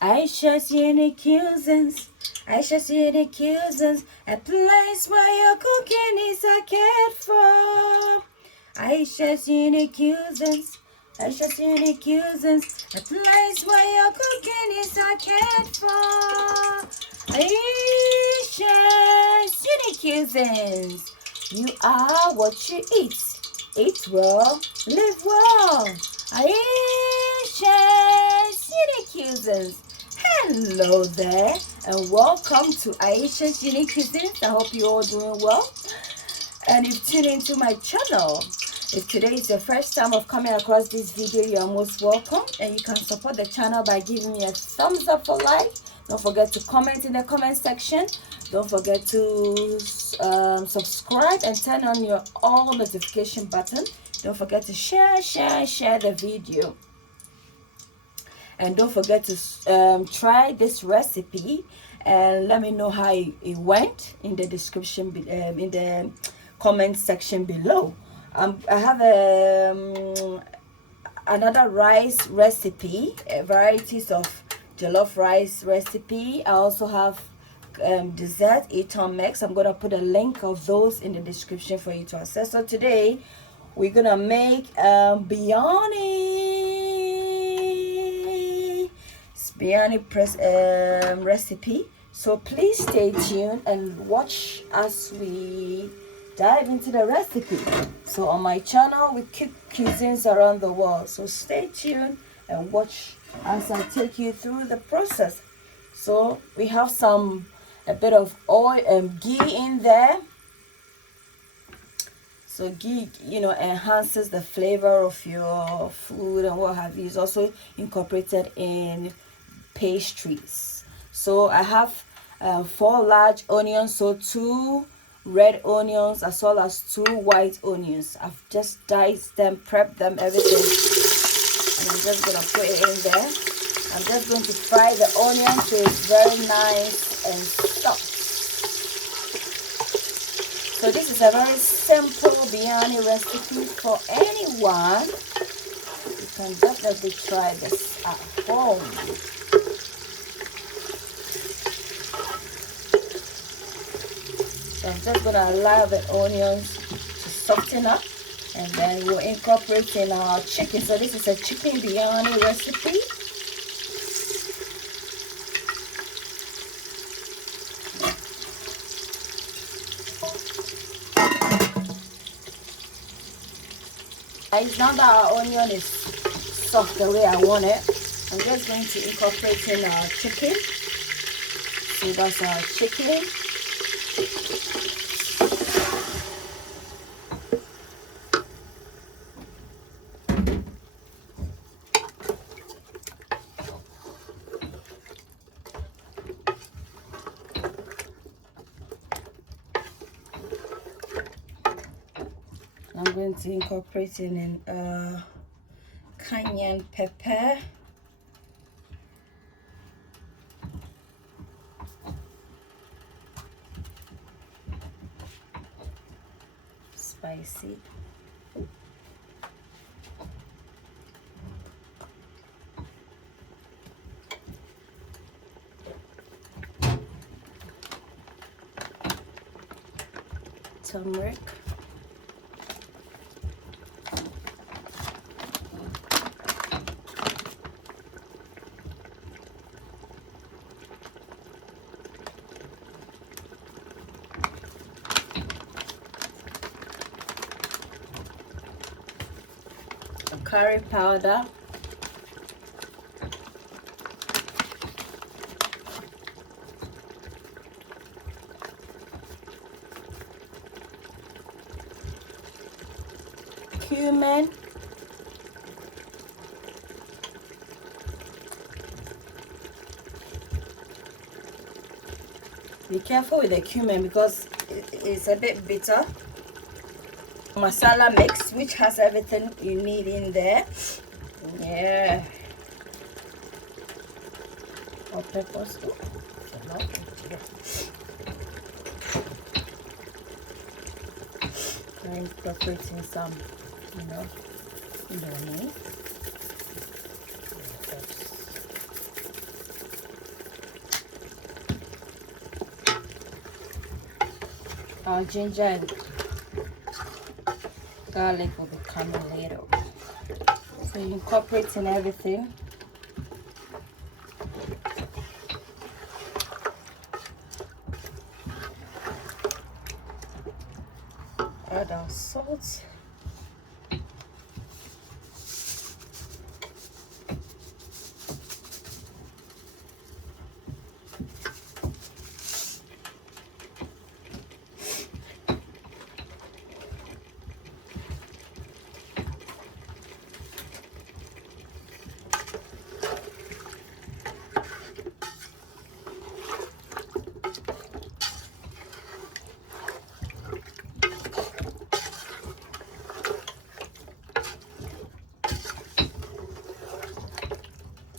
Aisha's unique cuisines. Aisha's unique cuisines. A place where your cooking is cared for. Aisha's unique cuisines. Aisha's unique cuisines. A place where your cooking is cared for. Aisha's unique cuisines. You are what you eat. Eat well, live well. Aisha's unique cuisines. Hello there, and welcome to Aisha's Unique Cuisines. I hope you're all doing well, and you've tuned into my channel. If today is your first time of coming across this video, you are most welcome, and you can support the channel by giving me a thumbs up for like. Don't forget to comment in the comment section. Don't forget to subscribe and turn on your all notification button. Don't forget to share the video. And don't forget to try this recipe and let me know how it went in the description, in the comment section below. I have another rice recipe, varieties of jollof rice recipe. I also have dessert, Eton mix. I'm going to put a link of those in the description for you to access. So today we're going to make biryani recipe. So please stay tuned and watch as we dive into the recipe. So on my channel we cook cuisines around the world, so stay tuned and watch as I take you through the process. So we have a bit of oil and ghee in there. So ghee, enhances the flavor of your food and what have you. It's also incorporated in pastries. So I have 4 large onions, so 2 red onions as well as 2 white onions. I've just diced them, prepped them, everything, and I'm just gonna put it in there. I'm just going to fry the onion so it's very nice and soft. So this is a very simple biryani recipe for anyone. You can definitely try this at home. So I'm just going to allow the onions to soften up, and then we'll incorporate in our chicken. So this is a chicken biryani recipe. Now that our onion is soft the way I want it, I'm just going to incorporate in our chicken. So that's our chicken. I'm going to incorporate in cayenne pepper, spicy, turmeric, curry powder, cumin, be careful with the cumin because it's a bit bitter. Masala mix, which has everything you need in there. Yeah. Or peppers too. I'm incorporating some, underneath. Our ginger and garlic will be coming later. So you incorporate in everything. Add our salt.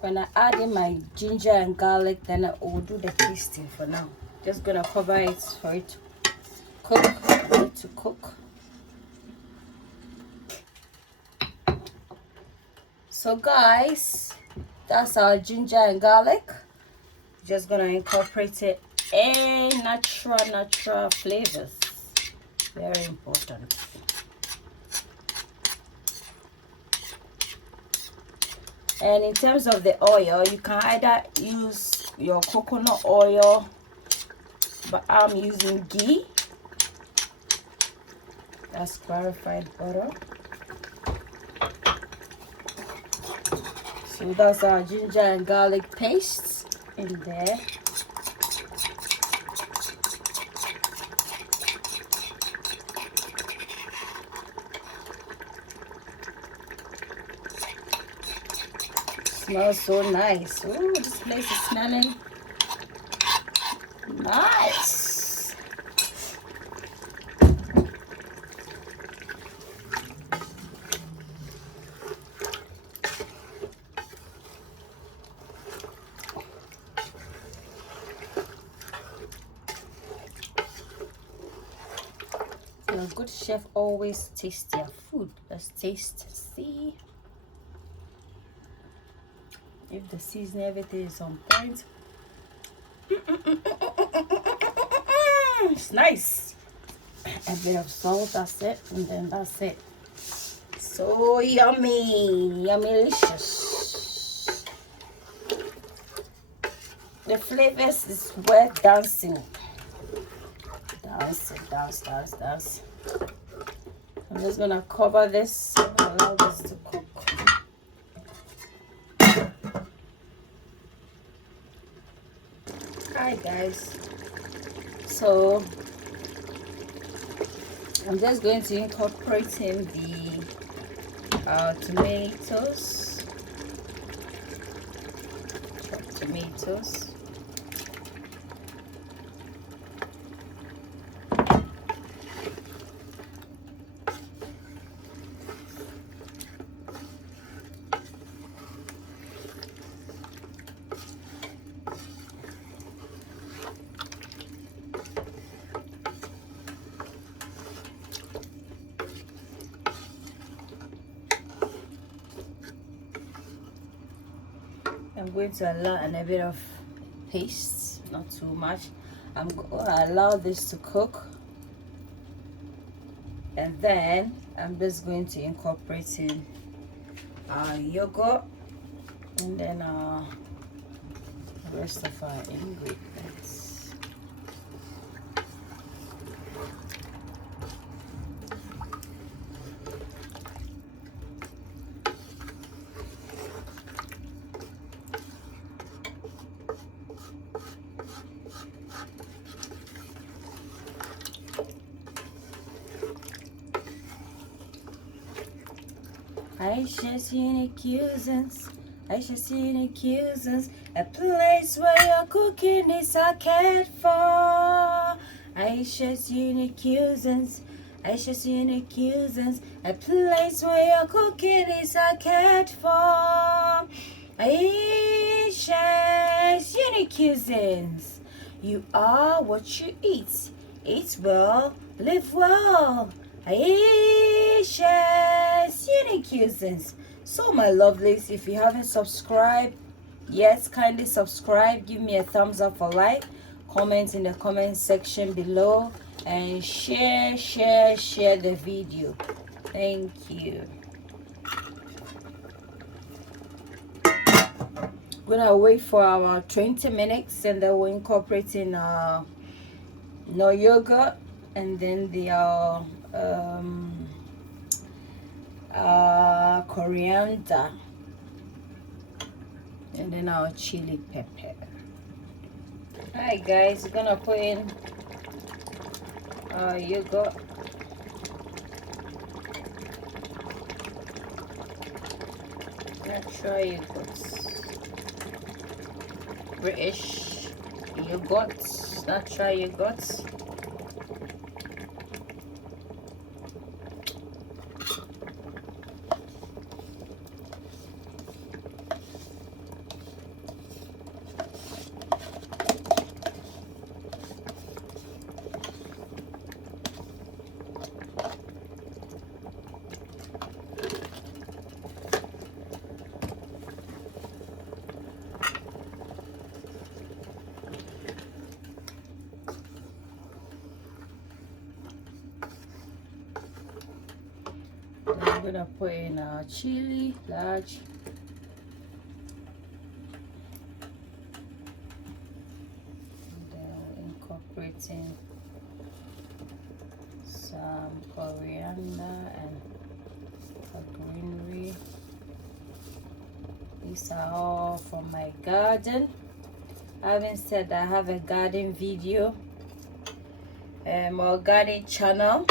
When I add in my ginger and garlic, then I will do the tasting for now. Just gonna cover it for it to cook. So guys, that's our ginger and garlic. Just gonna incorporate it in natural flavors. Very important. And in terms of the oil, you can either use your coconut oil, but I'm using ghee. That's clarified butter. So that's our ginger and garlic paste in there. Smells so nice. Ooh, this place is smelling nice. A good chef always tastes their food. Let's taste, see if the seasoning, everything is on point. It's nice. A bit of salt, that's it, and then that's it. So yummy, yummylicious. The flavors is worth dancing. Dance. I'm just gonna cover this, allow this to cook. Hi guys, so I'm just going to incorporate in the tomatoes. Chopped tomatoes. I'm going to allow a bit of paste, not too much. I'm going to allow this to cook, and then I'm just going to incorporate in our yogurt and then the rest of our ingredients. Aisha's Unique Cuisines, Aisha's Unique Cuisines, a place where your cooking is a cared for. Aisha's Unique Cuisines, Aisha's Unique Cuisines, a place where your cooking is a cared for. Aisha's Unique Cuisines, you are what you eat. Eat well, live well. Aisha's Unique Cuisines. So my lovelies, if you haven't subscribed yet, kindly subscribe. Give me a thumbs up or like. Comment in the comment section below. and share the video. Thank you. We're gonna wait for our 20 minutes, and then we'll incorporate in no yogurt, and then the coriander, and then our chili pepper. Alright guys, we're gonna put in our yogurt. Natural yogurt, British yogurt, natural yogurt. I'm gonna put in our chili, large. And then incorporating some coriander and greenery. These are all from my garden. Having said that, I have a garden video, organic channel.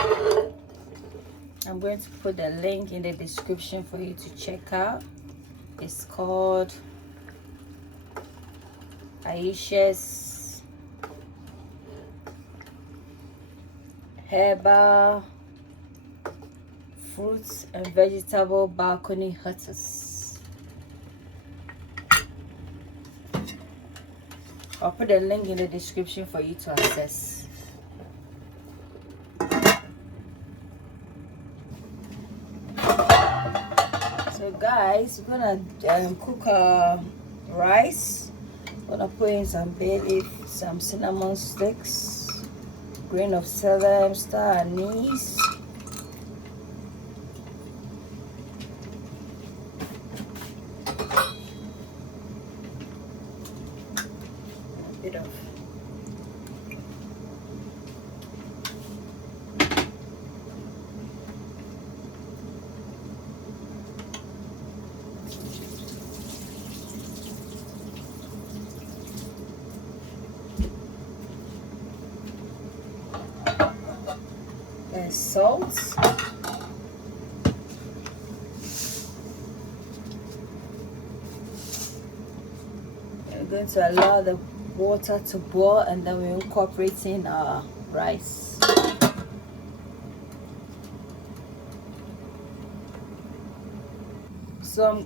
I'm going to put the link in the description for you to check out. It's called Aisha's Herbal Fruits and Vegetable Balcony Huts. I'll put the link in the description for you to access. So guys, we're gonna cook rice. I'm gonna put in some bay leaf, some cinnamon sticks, grain of celery, star anise, a bit of salt. We're going to allow the water to boil, and then we're incorporating our rice. So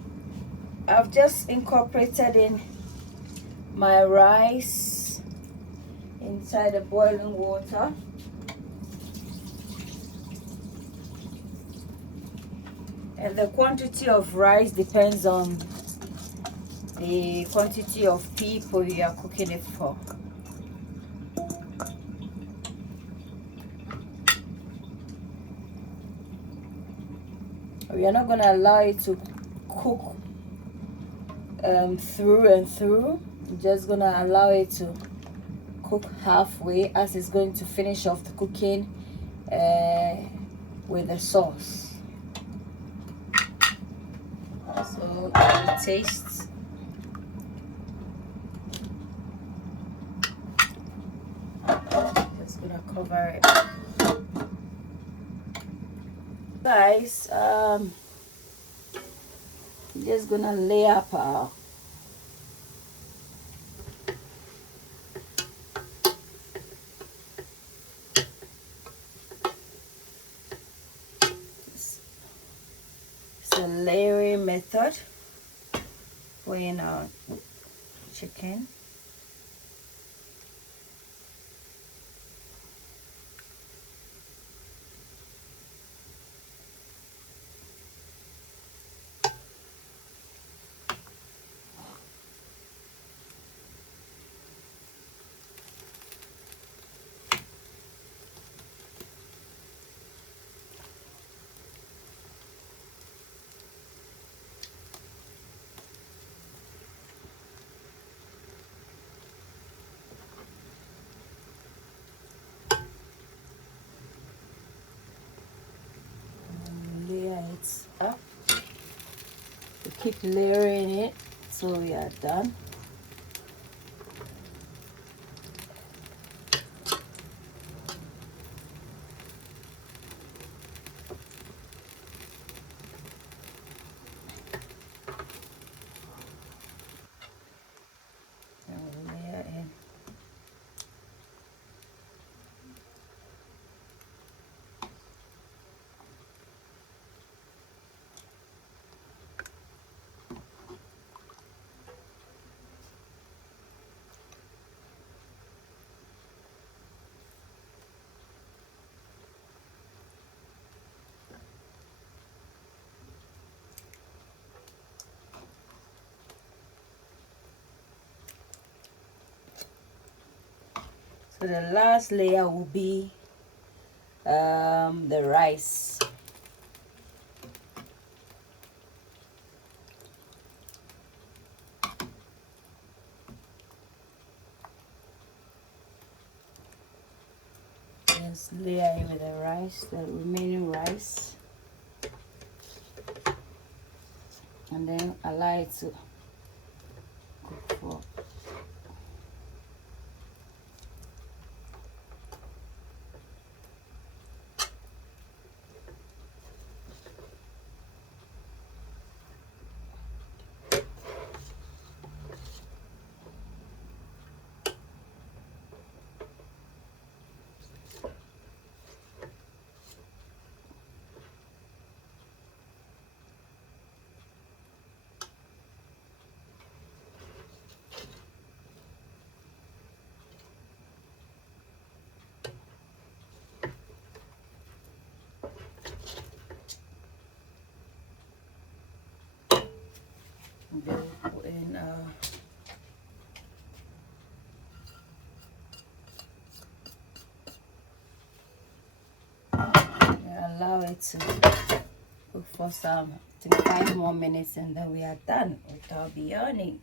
I've just incorporated in my rice inside the boiling water. And the quantity of rice depends on the quantity of people you are cooking it for. We are not going to allow it to cook through and through. We're just going to allow it to cook halfway, as it's going to finish off the cooking with the sauce. So it tastes. Just gonna cover it. Guys, just gonna lay up our it's a layering method for in our chicken. keep layering it so we are done. So the last layer will be the rice. Just layer it with the rice, the remaining rice, and then allow it to cook for put in allow it to cook for some 5 more minutes, and then we are done with our biryani.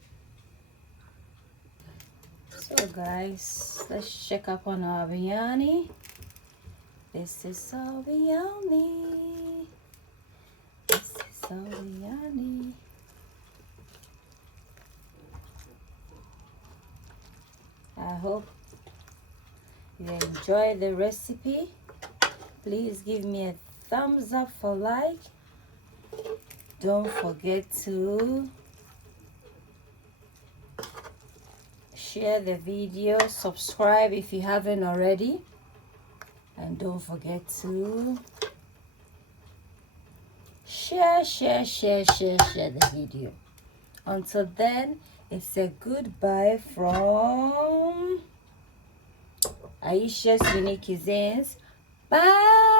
So guys, let's check up on our biryani. This is our biryani. This is our biryani. I hope you enjoy the recipe. Please give me a thumbs up for like. Don't forget to share the video, subscribe if you haven't already, and don't forget to share the video. Until then, it's a goodbye from Aisha's Unique Cuisines. Bye.